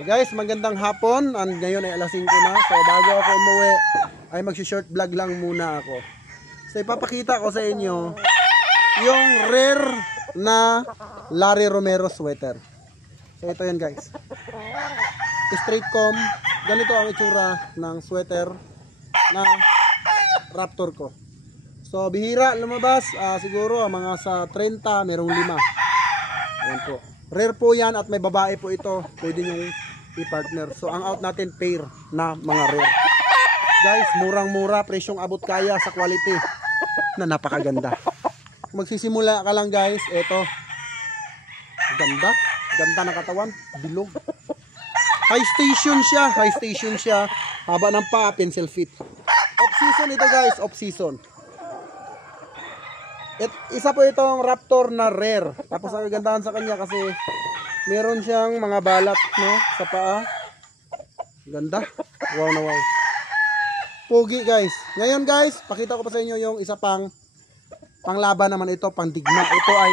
Guys, magandang hapon. And ngayon ay alas 5 na. So bago ako umuwi ay magsi-short vlog lang muna ako. So ipapakita ko sa inyo yung rare na Larry Romero sweater. So ito yan guys. Straight comb. Ganito ang itsura ng sweater na Raptor ko. So bihira lumabas. Siguro mga sa 30 merong 5. Ayan po. Rare po yan at may babae po ito. Pwede nyo i-partner. So ang out natin pair na mga rare. Guys, murang-mura. Presyong abot kaya sa quality na napakaganda. Magsisimula ka lang guys. Ito. Ganda. Ganda na katawan. Bilog. High station siya. High station siya. Haba ng paa. Pencil fit. Off season ito guys. Off season. Isa po itong Raptor na rare. Tapos ang kagandahan sa kanya kasi meron siyang mga balat no sa paa. Ganda. Wow na wow. Pogi guys. Ngayon guys, pakita ko pa sa inyo yung isa pang panglaban naman ito, pangdigma. Ito ay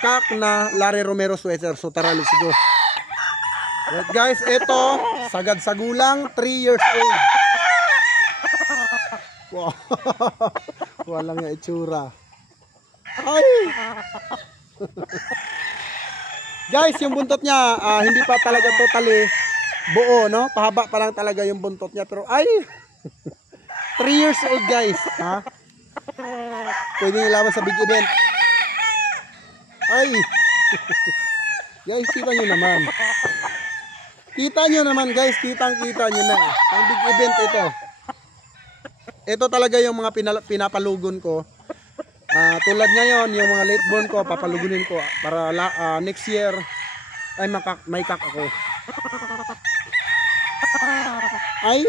kak na Larry Romero sweater. So tara, let's go. Right guys, ito sagad sa gulang 3 years old. Wow. Walang nga itsura. Ay. Guys, yung buntot niya hindi pa talaga totally buo, no? Pahaba pa lang talaga yung buntot niya, pero ay 3 years old guys, ha? Pwede nilaban sa big event. Ay. Guys, kita nyo naman. Kita nyo naman guys, kitang-kita nyo na. Ang big event ito. Ito talaga yung mga pinapalugon ko. Tulad ngayon, yung mga late born ko, papalugunin ko para next year ay may kak ako. Ay.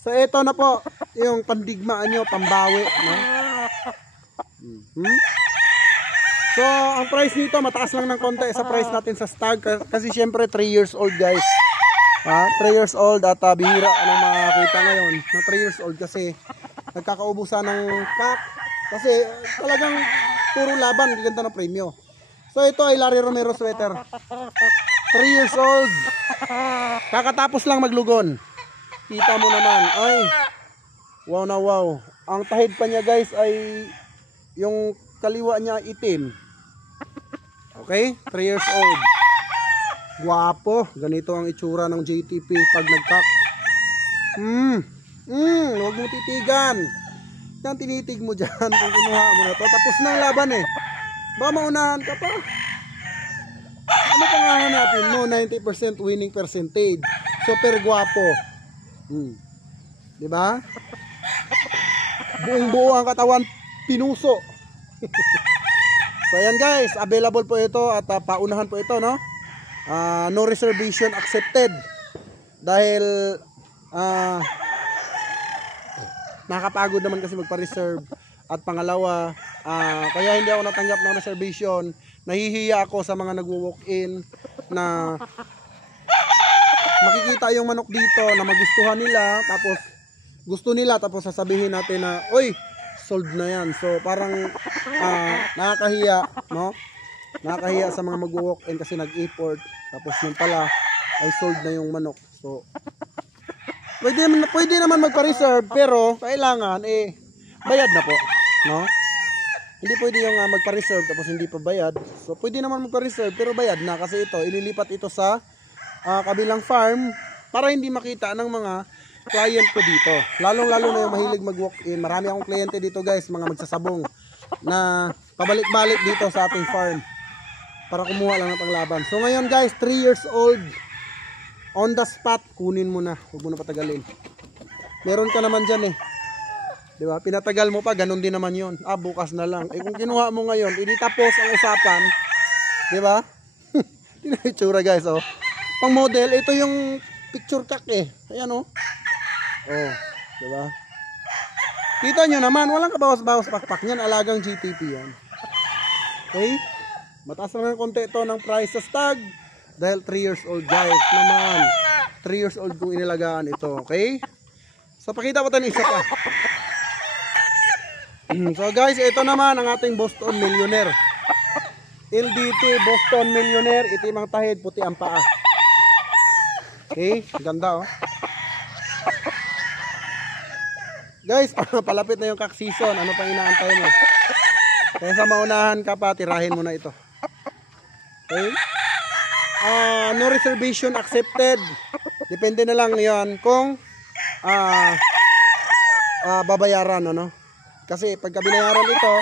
So ito na po yung pandigmaan nyo, pambawi, no? So ang price nito mataas lang ng konti sa price natin sa stag kasi syempre 3 years old guys. 3 years old at bihira ang makakita ngayon na 3 years old kasi nagkakaubusan ng kak kasi talagang puro laban, ganda ng premyo. So ito ay Larry Romero sweater, 3 years old, kakatapos lang maglugon. Kita mo naman, ay wow na wow. Ang tahid pa niya guys ay yung kaliwa niya itim. Okay, 3 years old. Guwapo, ganito ang itsura ng JTP pag nagkak. Huwag mo titigan. Yan, tinitig mo dyan kung kinuha mo na to. Tapos na ang laban eh. Baka maunahan ka pa. Ano pang hahanapin mo? 90% winning percentage. Super guwapo. Diba? Buong buo ang katawan, pinuso. So yan guys, available po ito at paunahan po ito, no? No reservation accepted. Dahil nakakapagod naman kasi magpa-reserve. At pangalawa, kaya hindi ako natanggap ng reservation. Nahihiya ako sa mga nagwo-walk-in na makikita yung manok dito na magustuhan nila, tapos gusto nila, tapos sasabihin natin na oy, sold na yan. So parang nakakahiya, no? Nakakahiya sa mga mag-walk-in kasi nag-import, tapos yung pala ay sold na yung manok. So pwede naman magpa-reserve, pero kailangan bayad na po, no? Hindi pwede yung magpa-reserve tapos hindi pa bayad. So pwede naman magpa-reserve pero bayad na kasi ito ililipat ito sa kabilang farm para hindi makita ng mga client ko dito. Lalong-lalo na yung mahilig mag-walk-in. Marami akong kliyente dito guys, mga magsasabong na pabalik-balik dito sa ating farm para kumuha lang ng panglaban. So ngayon guys, 3 years old. On the spot, kunin mo na. Huwag mo na patagalin. Meron ka naman dyan eh. Diba? Pinatagal mo pa, ganun din naman yun. Bukas na lang. Kung kinuha mo ngayon, tapos ang usapan. Diba? Tinitsura guys, oh. Pang model, ito yung picture cock eh. Ayan, oh. Oh, diba? Kita nyo naman, walang kabawas-bawas pakpak niyan. Alagang GTP yan. Okay? Mataas lang ng konti ito ng price sa stag. Dahil 3 years old guys naman. 3 years old kung inilagaan ito, okay? So pakita ko tayo isa pa. So guys, ito naman ang ating Boston Millionaire. LDT Boston Millionaire, itim ang tahid, puti ang paa. Okay, ganda oh. Guys, palapit na yung cock season. Ano pang inaantay mo? Kaya sa maunahan ka pa, tirahin mo na ito. Okay? No reservation accepted. Depende na lang yan kung babayaran, ano? Kasi pagka binayaran ito,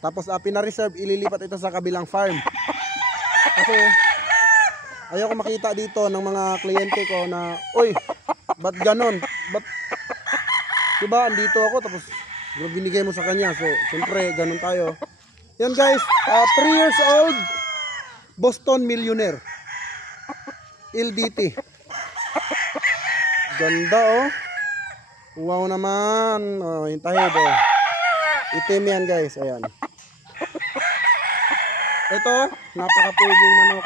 tapos pina-reserve, ililipat ito sa kabilang farm. Kasi ayoko makita dito ng mga kliyente ko na, uy, ba't ganon? Ba't, diba, andito ako, tapos binigay mo sa kanya. So, siyempre, ganon tayo. Yan guys, 3 years old, Boston Millionaire. LDT. Ganda oh. Wow naman. Oh, yung tahid oh. Itim yan guys, ayan. Ito, napakapuging manok.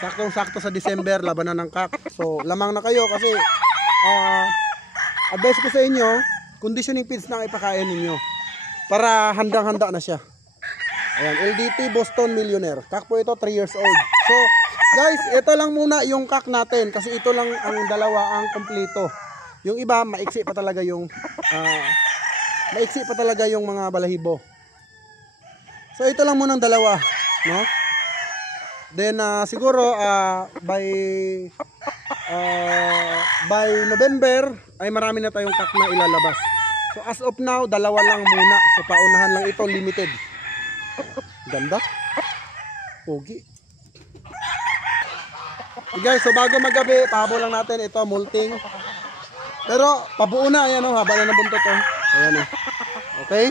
Saktong-sakto sa December, labanan ng cock. So, lamang na kayo kasi advice ko sa inyo, conditioning feeds na ipakain ninyo para handang-handa na siya. Ayan, LDT Boston Millionaire. Cock po ito, 3 years old. So, guys, ito lang muna yung cock natin kasi ito lang ang dalawa ang kompleto. Yung iba, maiksi pa talaga yung mga balahibo. So, ito lang muna ang dalawa, no? Then siguro by November ay marami na tayong cock na ilalabas. So as of now, dalawa lang muna. So paunahan lang ito, limited. Ganda. Pogi. Okay, guys, so bago magabi, pahabol lang natin ito, molting. Pero pabuo na, ayan oh, haba na ng buntot oh. Ayan oh. Okay?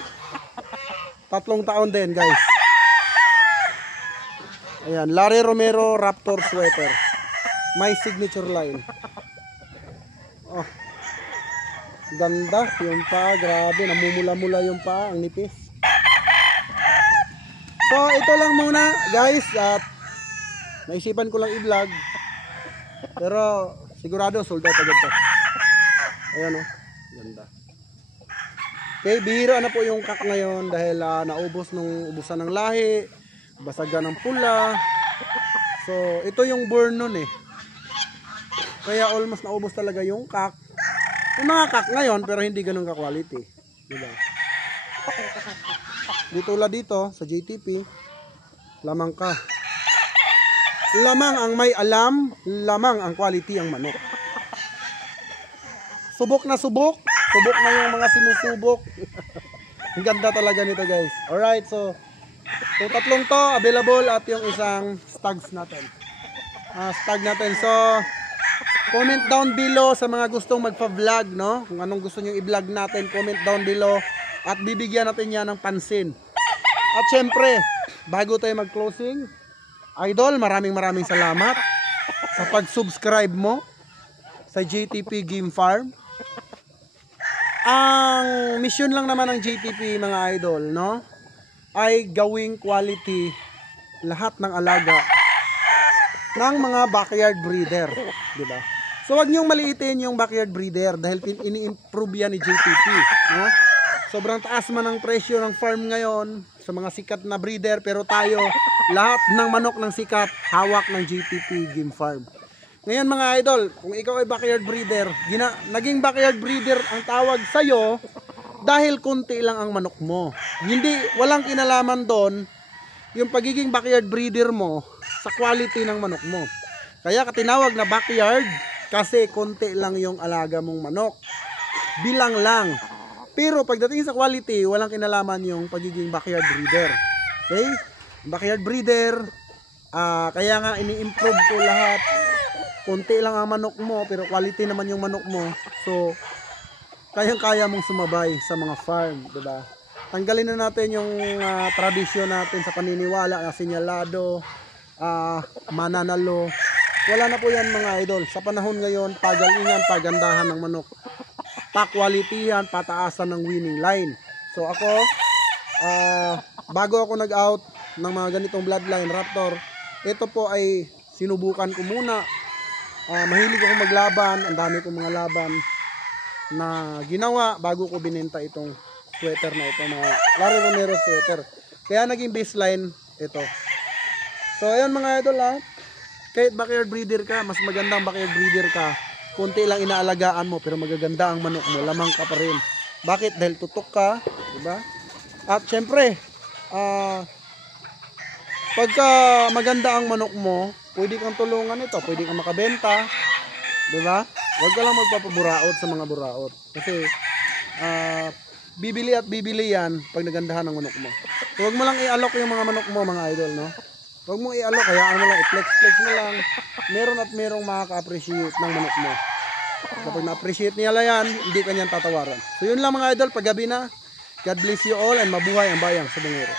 3 taon din, guys. Ayan, Larry Romero Raptor sweater. My signature line. Oh. Ganda yung paa, grabe, namumula-mula yung paa, ang nipis. So, ito lang muna, guys, at naisipan ko lang i-vlog. Pero sigurado sold out agad to. Ayan oh, ganda. Okay, bihira na po yung cock ngayon dahil ubusan ng lahi, basagan ng pula. So, ito yung burn nun eh. Kaya almost naubos talaga yung cock. Yung mga cock ngayon, pero hindi ganun ka-quality. Diba? Dito dito, sa JTP, lamang ka. Lamang ang may alam, lamang ang quality ang manok. Subok na subok. Subok na yung mga sinusubok. Ang ganda talaga nito guys. Alright, so tatlong to available at yung isang stags natin. Stag natin. So, comment down below sa mga gustong magpa-vlog, no? Kung anong gusto nyo i-vlog natin, comment down below at bibigyan natin yan ng pansin. At syempre, bago tayo mag-closing, Idol, maraming salamat sa pag-subscribe mo sa JTP Game Farm. Ang mission lang naman ng JTP mga idol, no, ay gawing quality lahat ng alaga ng mga backyard breeder, di ba? So wag niyong maliitin yung backyard breeder dahil ini-improve yan ni JTP, no? Sobrang taas man ang presyo ng farm ngayon sa mga sikat na breeder, pero tayo lahat ng manok ng sikat hawak ng JTP Game Farm. Ngayon mga idol, kung ikaw ay backyard breeder, naging backyard breeder ang tawag sa'yo dahil konti lang ang manok mo. Walang kinalaman doon yung pagiging backyard breeder mo sa quality ng manok mo. Kaya katinawag na backyard kasi konti lang yung alaga mong manok. Bilang lang. Pero pagdating sa quality, walang kinalaman yung pagiging backyard breeder. Okay? Backyard breeder, kaya nga ini-improve ko lahat. Konti lang ang manok mo, pero quality naman yung manok mo. So, kayang-kaya mong sumabay sa mga farm, diba? Tanggalin na natin yung tradisyon natin sa paniniwala na sinyalado, mananalo. Wala na po yan mga idol. Sa panahon ngayon, pagalingan, pagandahan ng manok. Pa-quality-yan, pataasan ng winning line. So ako, bago ako nag-out ng mga ganitong bloodline Raptor, ito po ay sinubukan ko muna. Mahilig ako maglaban, ang dami kong mga laban na ginawa bago ko binenta itong sweater na ito, mga Larry Romero sweater. Kaya naging baseline ito. So ayun mga idol kahit backyard breeder ka, mas magandang backyard breeder ka. Kunti lang inaalagaan mo pero magaganda ang manok mo, lamang ka pa rin. Bakit? Dahil tutok ka, di ba? At syempre, pagka maganda ang manok mo, pwede kang tulungan ito, pwede kang makabenta, di ba? Huwag ka lang magpapaburaot sa mga buraot. Kasi bibili at bibili yan pag nagandahan ng manok mo. So, huwag mo lang i-alok yung mga manok mo, mga idol, no? Huwag mo i-alok, kaya ano lang, i-flex mo lang. Meron at merong makaka-appreciate ng manok mo. Kapag na-appreciate niya yan, hindi ka niyan tatawaran. So yun lang mga idol, paggabi na. God bless you all and mabuhay ang bayang sa Bungero.